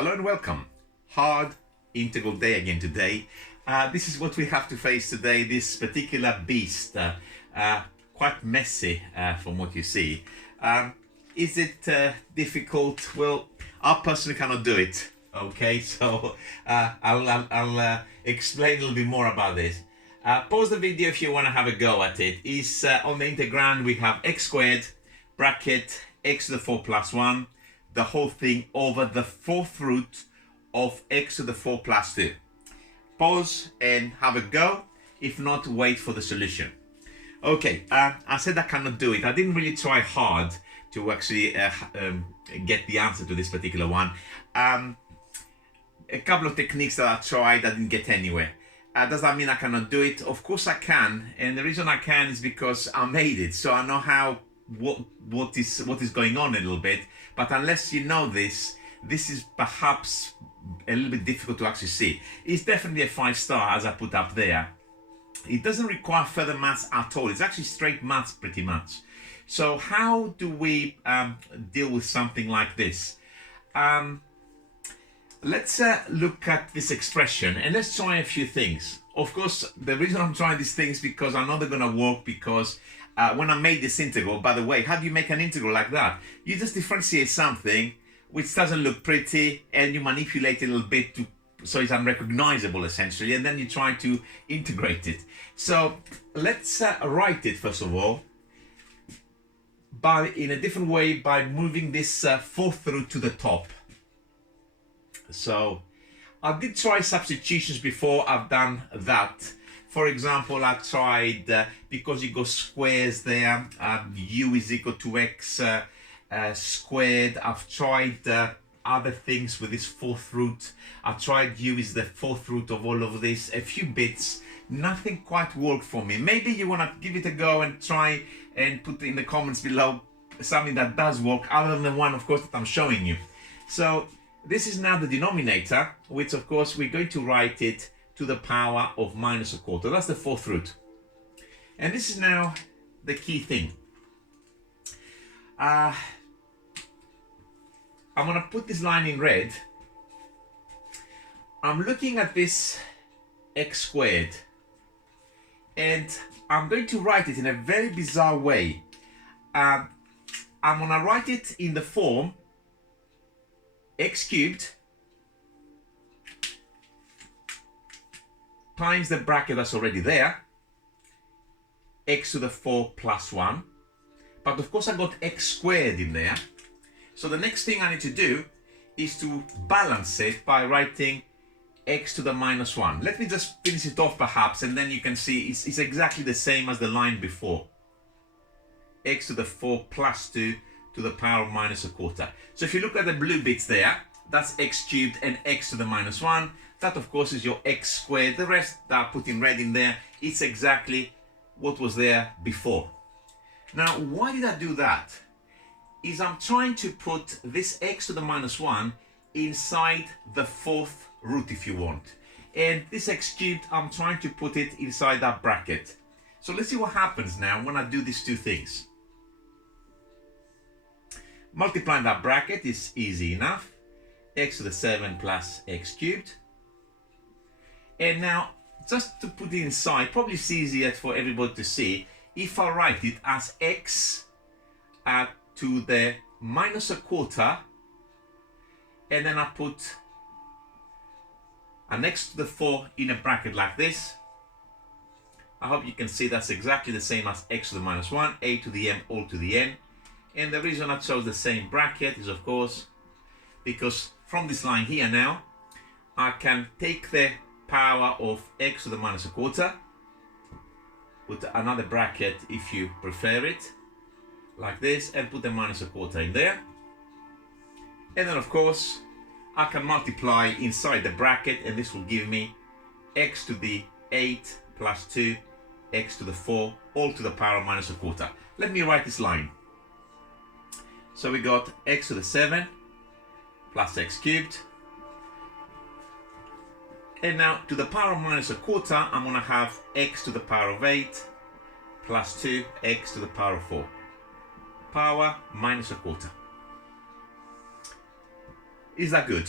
Hello and welcome. Hard integral day again today. This is what we have to face today, this particular beast. Quite messy from what you see. Is it difficult? Well, I personally cannot do it. Okay, so I'll explain a little bit more about this. Pause the video if you want to have a go at it. Is on the integrand we have x squared bracket x to the 4 plus 1, the whole thing over the fourth root of x to the 4 plus 2. Pause and have a go. If not, wait for the solution. Okay, I said I cannot do it. I didn't really try hard to actually get the answer to this particular one. A couple of techniques that I tried, I didn't get anywhere. Does that mean I cannot do it? Of course I can, and the reason I can is because I made it, so I know what is going on a little bit. But unless you know this is perhaps a little bit difficult to actually see. It's definitely a 5-star, as I put up there. It doesn't require further maths at all. It's actually straight maths pretty much. So how do we deal with something like this? Let's look at this expression and let's try a few things. Of course, the reason I'm trying these things because I know they're going to work, because when I made this integral, by the way, how do you make an integral like that? You just differentiate something which doesn't look pretty and you manipulate it a little bit so it's unrecognizable essentially, and then you try to integrate it. So let's write it first of all in a different way by moving this fourth root to the top. So I did try substitutions before. I've done that. For example, I tried, because you got squares there, u is equal to x squared. I've tried other things with this fourth root. I tried u is the fourth root of all of this, a few bits. Nothing quite worked for me. Maybe you want to give it a go and try and put in the comments below something that does work, other than the one, of course, that I'm showing you. So this is now the denominator, which of course we're going to write it to the power of minus a quarter. That's the fourth root. And this is now the key thing. I'm going to put this line in red. I'm looking at this x squared, and I'm going to write it in a very bizarre way. I'm going to write it in the form x cubed times the bracket that's already there, x to the 4 plus 1. But of course I got x squared in there. So the next thing I need to do is to balance it by writing x to the minus 1. Let me just finish it off perhaps, and then you can see it's exactly the same as the line before. X to the 4 plus 2 to the power of minus a quarter. So if you look at the blue bits there, that's x cubed and x to the minus 1. That of course is your x squared. The rest that I put in red in there, it's exactly what was there before. Now, why did I do that? Is I'm trying to put this x to the minus 1 inside the fourth root, if you want. And this x cubed, I'm trying to put it inside that bracket. So let's see what happens now when I do these two things. Multiplying that bracket is easy enough. X to the 7 plus x cubed. And now, just to put it inside, probably it's easier for everybody to see if I write it as x to the minus a quarter, and then I put an x to the 4 in a bracket like this. I hope you can see that's exactly the same as x to the minus 1, a to the m, all to the n. And the reason I chose the same bracket is, of course, because from this line here now, I can take the power of x to the minus a quarter, put another bracket if you prefer it, like this, and put the minus a quarter in there. And then, of course, I can multiply inside the bracket, and this will give me x to the 8 plus 2, x to the 4, all to the power of minus a quarter. Let me write this line. So we got x to the 7 plus x cubed. And now to the power of minus a quarter, I'm going to have x to the power of 8 plus 2, x to the power of 4. Power minus a quarter. Is that good?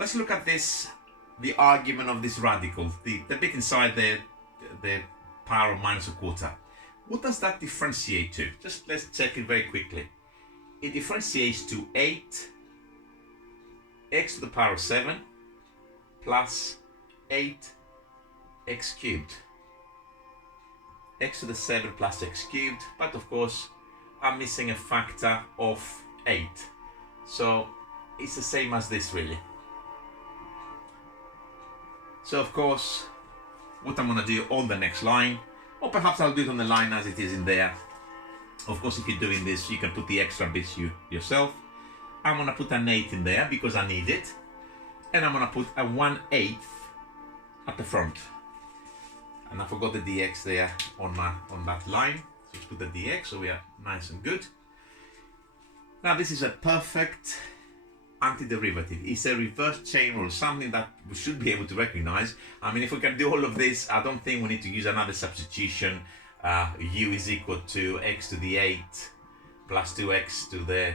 let's look at this, the argument of this radical, the bit inside the power of minus a quarter. What does that differentiate to? Just let's check it very quickly. It differentiates to 8 x to the power of 7 plus 8 x cubed. X to the 7 plus x cubed, but of course I'm missing a factor of 8. So it's the same as this really. So of course, what I'm gonna do on the next line, or perhaps I'll do it on the line as it is in there. Of course, if you're doing this, you can put the extra bits yourself. I'm gonna put an 8 in there because I need it. And I'm gonna put a 1/8 at the front. And I forgot the dx there on that line. So let's put the dx so we are nice and good. Now this is a perfect antiderivative. It's a reverse chain rule, something that we should be able to recognize. I mean, if we can do all of this, I don't think we need to use another substitution. U is equal to x to the 8 plus 2x to the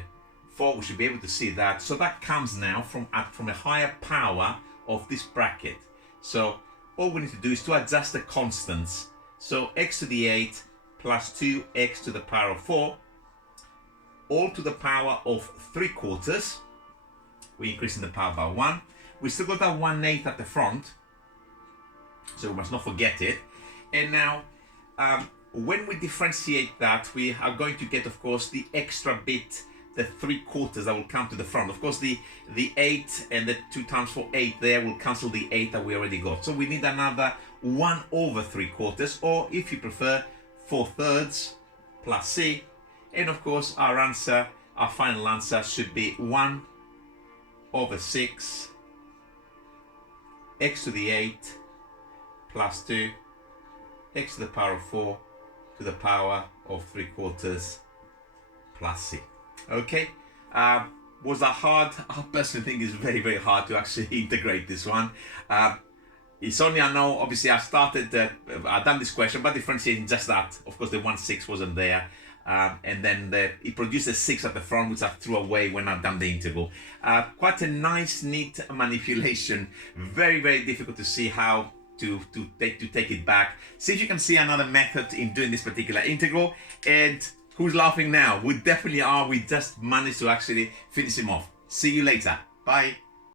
4. We should be able to see that. So that comes now from a higher power of this bracket. So all we need to do is to adjust the constants. So x to the 8 plus 2x to the power of 4, all to the power of 3/4. We're increasing the power by 1. We still got that 1/8 at the front, so we must not forget it. And now, when we differentiate that, we are going to get, of course, the extra bit, the 3/4 that will come to the front. Of course, the 8 and the 2 times 4, 8 there will cancel the 8 that we already got. So we need another 1/3/4, or if you prefer, 4/3 plus c. And of course, our answer, our final answer should be 1/6 x to the 8 plus 2 x to the power of 4 to the power of 3/4 plus c. Okay, was that hard? I personally think it's very, very hard to actually integrate this one. It's only, I know, obviously I've done this question, but differentiating just that. Of course, the 1/6 wasn't there. And then it produced a 6 at the front, which I threw away when I've done the integral. Quite a nice, neat manipulation. Very, very difficult to see how to take it back. See if you can see another method in doing this particular integral. And who's laughing now? We definitely are. We just managed to actually finish him off. See you later. Bye.